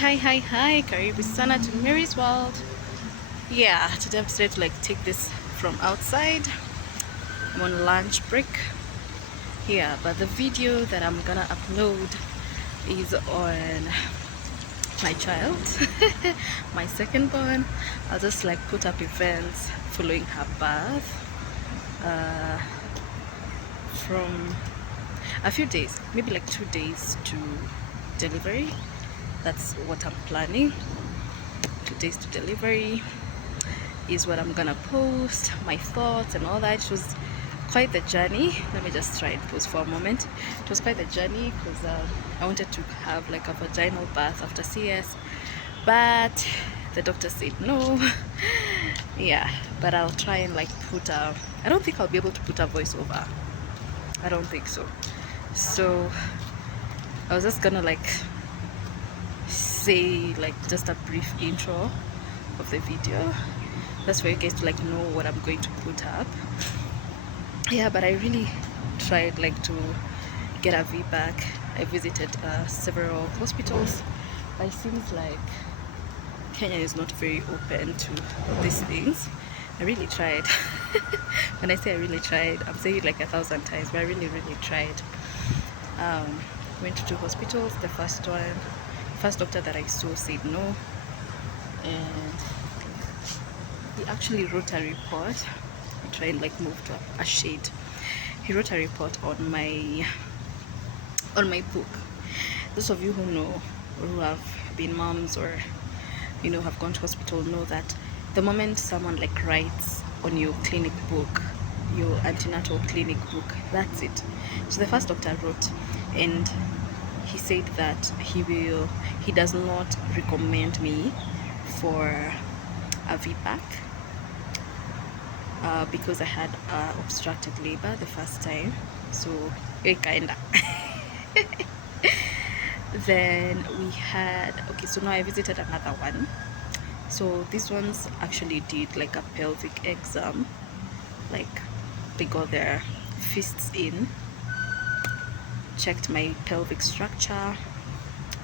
Hi, Karibu sana to Mary's World. Yeah, today I've decided to take this from outside. I'm on lunch break. Yeah, but the video that I'm gonna upload is on my child, my second born. I'll just put up events following her birth, uh, from a few days, maybe 2 days to delivery. That's what I'm planning. 2 days to delivery is what I'm gonna post, my thoughts and all that. It was quite the journey. Let me just try and pause for a moment. It was quite the journey because I wanted to have a vaginal birth after CS, but the doctor said no. Yeah, but I'll try and put a, I don't think I'll be able to put a voiceover. I don't think so. So I was just gonna say just a brief intro of the video. That's for you guys to know what I'm going to put up. Yeah, but I really tried to get a Vbac. I visited several hospitals, but it seems like Kenya is not very open to these things. I really tried. When I say I really tried, I'm saying it 1,000 times, but I really tried. Went to 2 hospitals. The first doctor that I saw said no, and he actually wrote a report. He tried move to a shade. He wrote a report on my book. Those of you who know or who have been moms or have gone to hospital know that the moment someone writes on your clinic book, your antenatal clinic book, that's it. So the first doctor wrote, and he said that he does not recommend me for a Vbac because I had obstructed labor the first time. So kinda. Then we had, okay, so now I visited another one. So these ones actually did a pelvic exam. They got their fists in, checked my pelvic structure.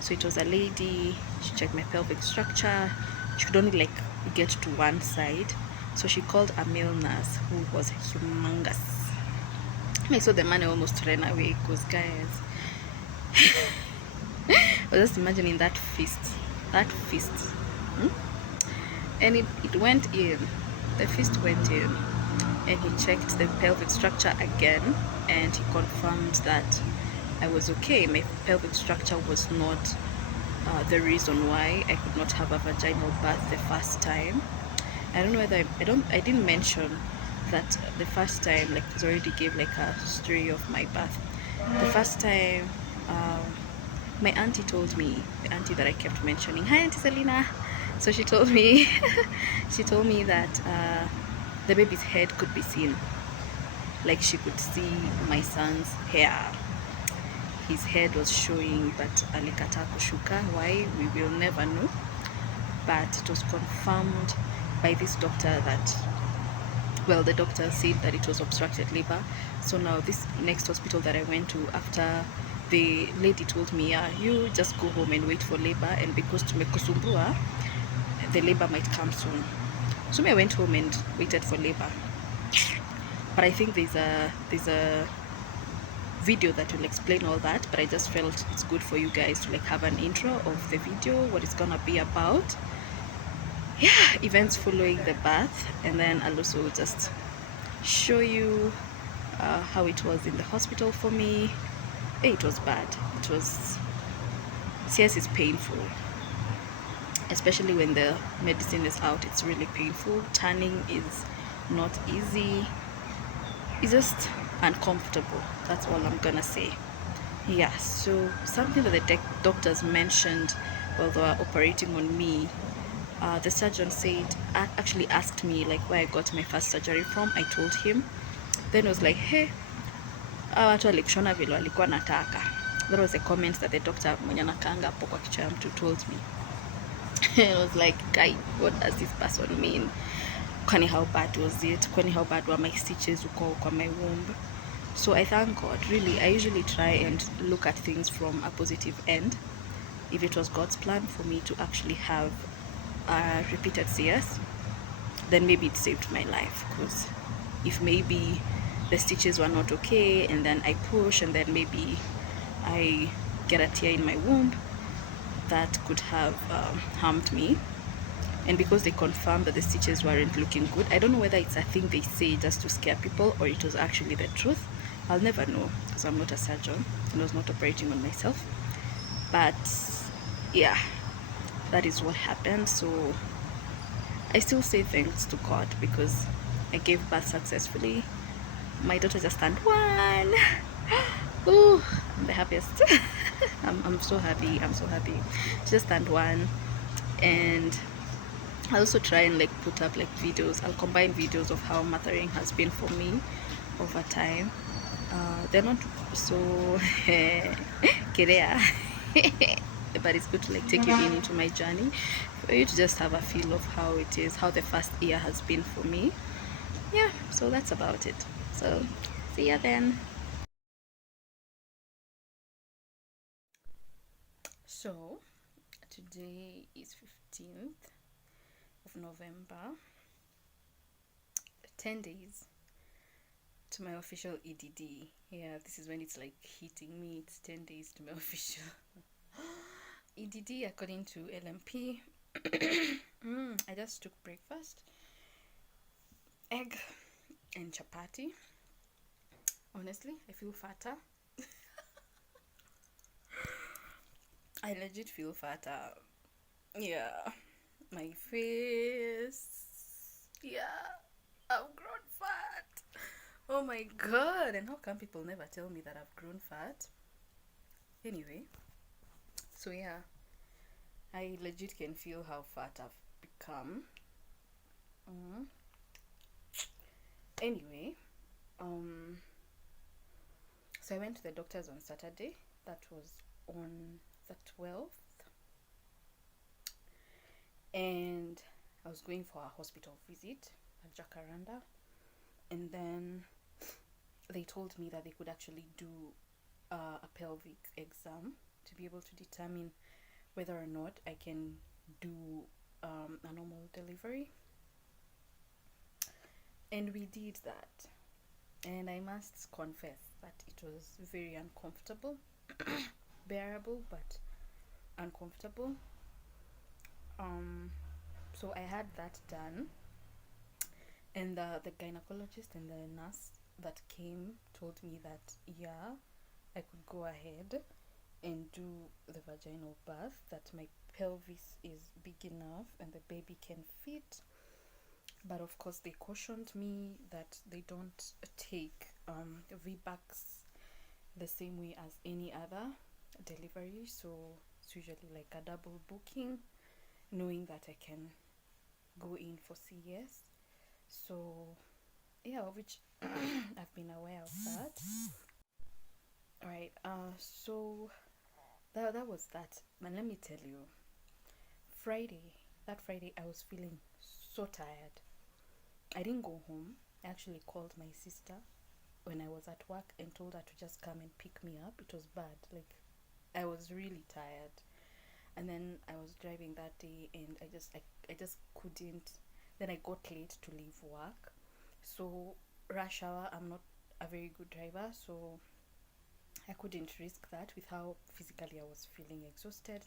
So it was a lady. She checked my pelvic structure. She could only get to one side, so she called a male nurse who was humongous. I saw the man, I almost ran away because guys, I was just imagining that fist, and it went in. The fist went in, and he checked the pelvic structure again, and he confirmed that I was okay. My pelvic structure was not the reason why I could not have a vaginal birth the first time. I don't know whether I didn't mention that the first time I already gave a story of my birth. The first time, my auntie told me, the auntie that I kept mentioning, hi Auntie Selina. So she told me that the baby's head could be seen. She could see my son's hair. His head was showing, but alikata kushuka. Why? We will never know. But it was confirmed by this doctor that, well, the doctor said that it was obstructed labor. So now this next hospital that I went to, after the lady told me, yeah, you just go home and wait for labor, and because tumekusumbua, the labor might come soon. So I went home and waited for labor. But I think there's a video that will explain all that, but I just felt it's good for you guys to have an intro of the video, what it's gonna be about. Yeah, events following the birth, and then I'll also just show you how it was in the hospital for me. It was bad. It was, CS is painful, especially when the medicine is out. It's really painful. Turning is not easy. It's just uncomfortable. That's all I'm gonna say. Yeah, so something that the doctors mentioned while they were operating on me, the surgeon actually asked me where I got my first surgery from. I told him. Then I was like, hey, watu walikushona vile walikuwa nataka. That was a comment that the doctor mwenye anakaanga hapo kwa kichwa ya mtu told me. I was like, guy, what does this person mean? Kwani how bad was it? Kwani how bad were my stitches kwa my womb? So I thank God. Really, I usually try and look at things from a positive end. if it was God's plan for me to actually have repeated CS, then maybe it saved my life. Because if maybe the stitches were not okay and then I push and then maybe I get a tear in my womb, that could have harmed me. And because they confirmed that the stitches weren't looking good, I don't know whether it's a thing they say just to scare people or it was actually the truth. I'll never know because I'm not a surgeon and I was not operating on myself. But yeah, that is what happened. So I still say thanks to God because I gave birth successfully. My daughter just turned 1. Ooh, I'm the happiest. I'm so happy. I'm so happy. She just turned 1. And I also try and like put up like videos. I'll combine videos of how mothering has been for me over time. They're not so Korea, but it's good to like take you into my journey for you to just have a feel of how it is, how the first year has been for me. Yeah, so that's about it. So see ya then. So today is 15th of November, 10 days to my official EDD. Yeah, this is when it's like hitting me. It's 10 days to my official EDD according to LMP. I just took breakfast, egg and chapati. Honestly, I feel fatter. I legit feel fatter. Yeah, my face. Yeah, I've grown fat. Oh my god, and how come people never tell me that I've grown fat? Anyway, so yeah, I legit can feel how fat I've become. Mm. Anyway, um, so I went to the doctor's on Saturday. That was on the 12th. And I was going for a hospital visit at Jacaranda. And then they told me that they could actually do a pelvic exam to be able to determine whether or not I can do a normal delivery. And we did that. And I must confess that it was very uncomfortable, bearable, but uncomfortable. So I had that done, and the gynecologist and the nurse that came told me that yeah, I could go ahead and do the vaginal birth, that my pelvis is big enough and the baby can fit. But of course they cautioned me that they don't take Vbacs the same way as any other delivery, so it's usually like a double booking, knowing that I can go in for CS. So yeah, which I've been aware of that. Right. So that was that. And let me tell you, Friday, that Friday, I was feeling so tired. I didn't go home. I actually called my sister when I was at work and told her to just come and pick me up. It was bad. Like, I was really tired. And then I was driving that day and I just couldn't. Then I got late to leave work. So rush hour, I'm not a very good driver, so I couldn't risk that with how physically I was feeling exhausted.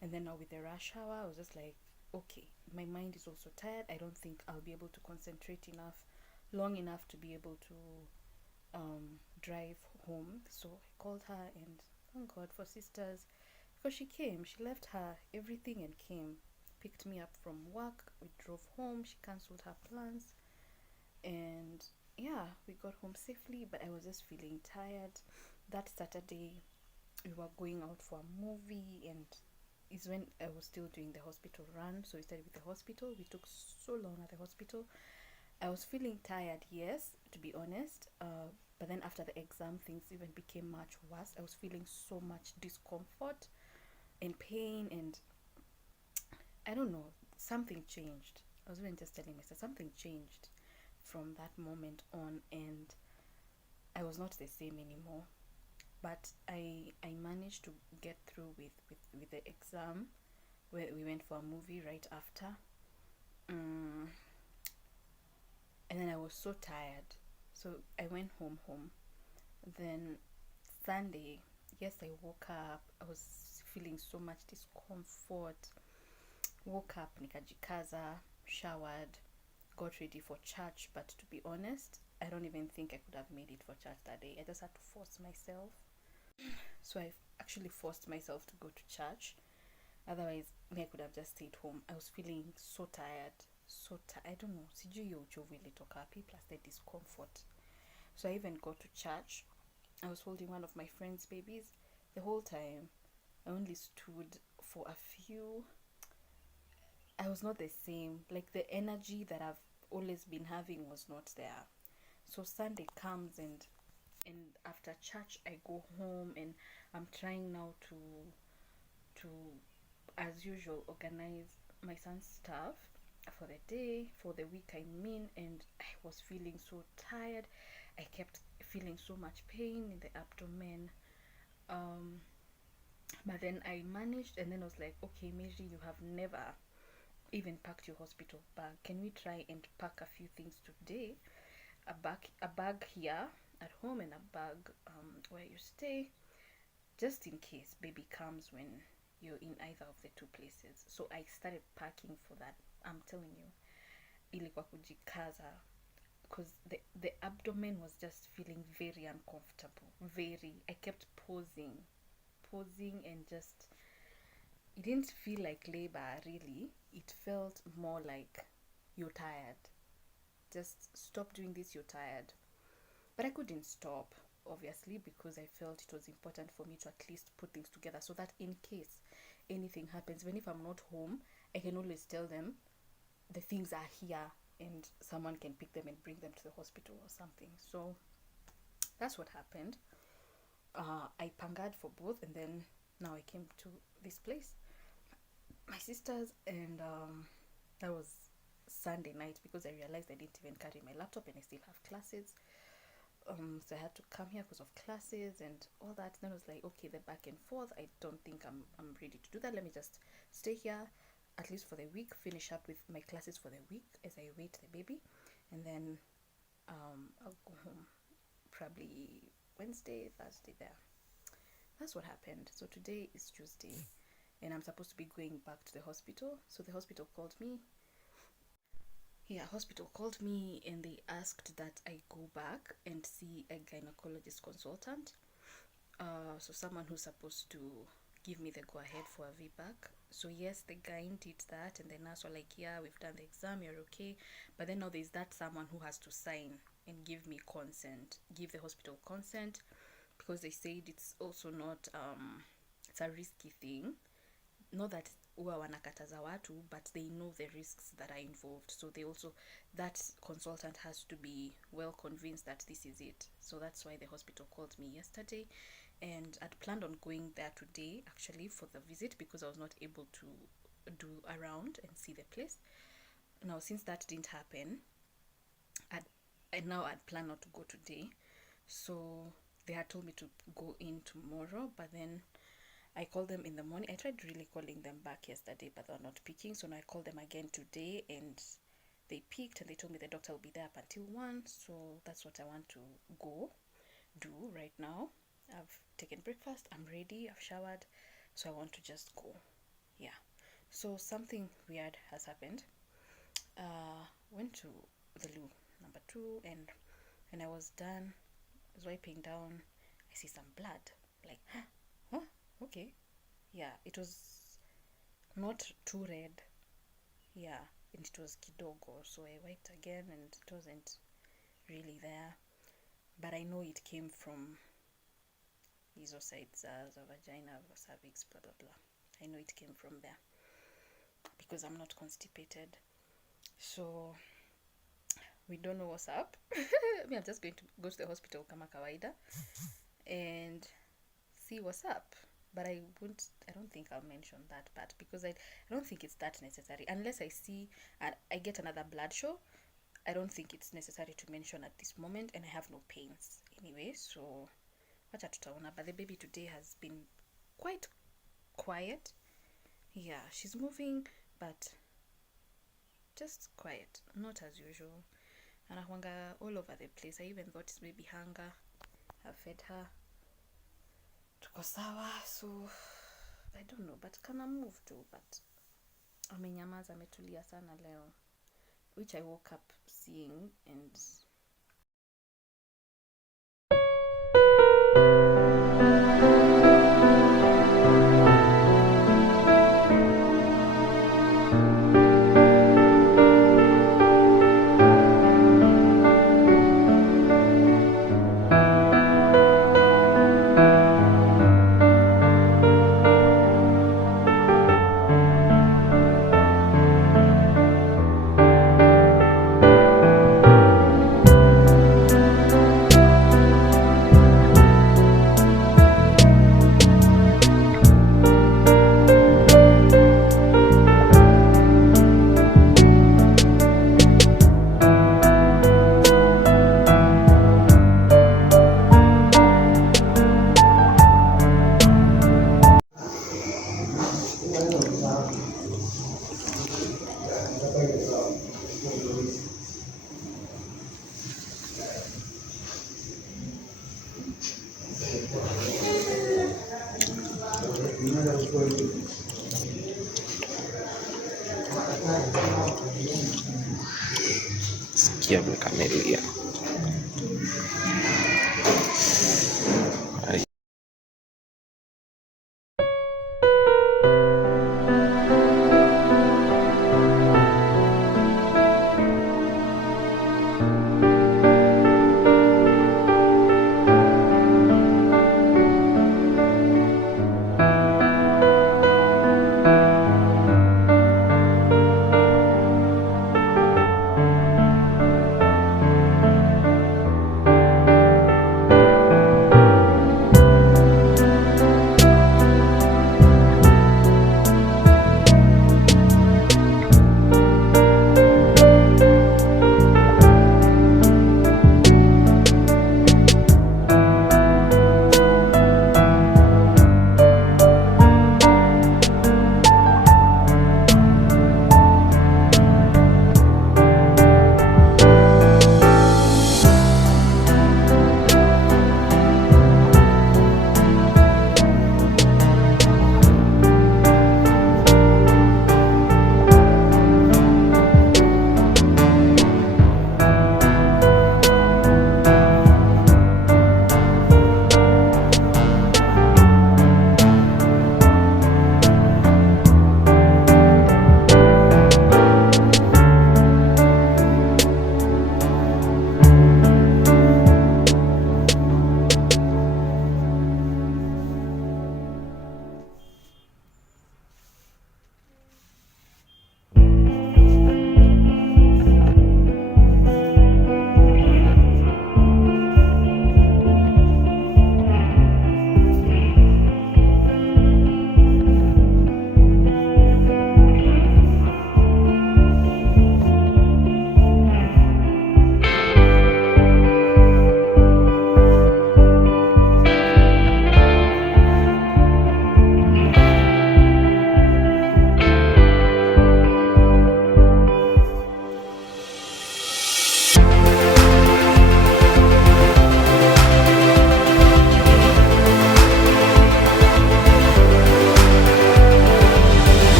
And then now with the rush hour, I was just like, okay, my mind is also tired. I don't think I'll be able to concentrate long enough to be able to drive home. So I called her and thank God for sisters, because she came. She left her everything and came, picked me up from work. We drove home. She cancelled her plans, and yeah, we got home safely. But I was just feeling tired. That Saturday, we were going out for a movie, and is when I was still doing the hospital run. So we started with the hospital. We took so long at the hospital. I was feeling tired, yes, to be honest. But then after the exam, things even became much worse. I was feeling so much discomfort and pain, and I don't know, something changed. I was even just telling myself something changed from that moment on, and I was not the same anymore. but I managed to get through with the exam. Where we went for a movie right after, and then I was so tired, so I went home. Then Sunday, yes, I woke up. I was feeling so much discomfort. Woke up, nikajikaza, showered, got ready for church. But to be honest, I don't even think I could have made it for church that day. I just had to force myself. So I actually forced myself to go to church. Otherwise, I could have just stayed home. I was feeling so tired. I don't know. Sijui hiyo uchovu ilitoka wapi plus the discomfort. So I even got to church. I was holding one of my friend's babies. The whole time, I only stood for a few. I was not the same. Like the energy that I've always been having was not there. So Sunday comes, and after church I go home, and I'm trying now to as usual organize my son's stuff for the day, for the week I mean. And I was feeling so tired. I kept feeling so much pain in the abdomen. But then I managed, and then I was like, okay, Mary, you have never even packed your hospital bag. Can we try and pack a few things today? A bag here at home, and a bag where you stay, just in case baby comes when you're in either of the two places. So I started packing for that. I'm telling you, ilikuwa kujikaza, because the abdomen was just feeling very uncomfortable. I kept pausing, and just, it didn't feel like labor really. It felt more like you're tired. Just stop doing this, you're tired. But I couldn't stop, obviously, because I felt it was important for me to at least put things together so that in case anything happens, even if I'm not home, I can always tell them the things are here, and someone can pick them and bring them to the hospital or something. So that's what happened. I pangad for both, and then now I came to this place, my sister's, and that was Sunday night, because I realized I didn't even carry my laptop and I still have classes. So I had to come here because of classes and all that. Then I was like, okay, the back and forth, I don't think I'm ready to do that. Let me just stay here at least for the week, finish up with my classes for the week as I wait the baby, and then I'll go home probably Wednesday, Thursday there. That's what happened. So today is Tuesday, and I'm supposed to be going back to the hospital. So the hospital called me. Hospital called me, and they asked that I go back and see a gynecologist consultant. So someone who's supposed to give me the go ahead for a Vbac. So yes, the guy did that, and the nurse were like, yeah, we've done the exam, you're okay. But then now there's that someone who has to sign and give me consent, give the hospital consent, because they said it's also not it's a risky thing. Not that huwa wanakataza watu, but they know the risks that are involved. So they also, that consultant has to be well convinced that this is it. So that's why the hospital called me yesterday, and I'd planned on going there today actually for the visit, because I was not able to do around and see the place. Now since that didn't happen, I'd planned not to go today. So they had told me to go in tomorrow, but then I called them in the morning. I tried really calling them back yesterday, but they were not picking. So now I called them again today, and they picked, and they told me the doctor will be there up until 1. So that's what I want to go do right now. I've taken breakfast, I'm ready, I've showered, so I want to just go. Yeah. So something weird has happened. Went to the loo number 2, and when I was done, I was wiping down, I see some blood. Like, huh? Okay. Yeah, it was not too red. Yeah, and it was kidogo. So I wiped again, and it wasn't really there. But I know it came from hizo sides, the vagina, cervix, blah blah blah. I know it came from there because I'm not constipated. So we don't know what's up. I'm just going to go to the hospital kama kawaida and see what's up. But I don't think I'll mention that part, because I don't think it's that necessary. Unless I see and I get another blood show, I don't think it's necessary to mention at this moment, and I have no pains anyway, so wacha tutaona. But the baby today has been quite quiet. Yeah, she's moving but just quiet, not as usual. Anahuanga all over the place. I even thought it's baby hunger. I've fed her, tuko sawa, so I don't know, but kana move too, but amenyamaza, ametulia sana leo, which I woke up seeing. And sikia mkamelia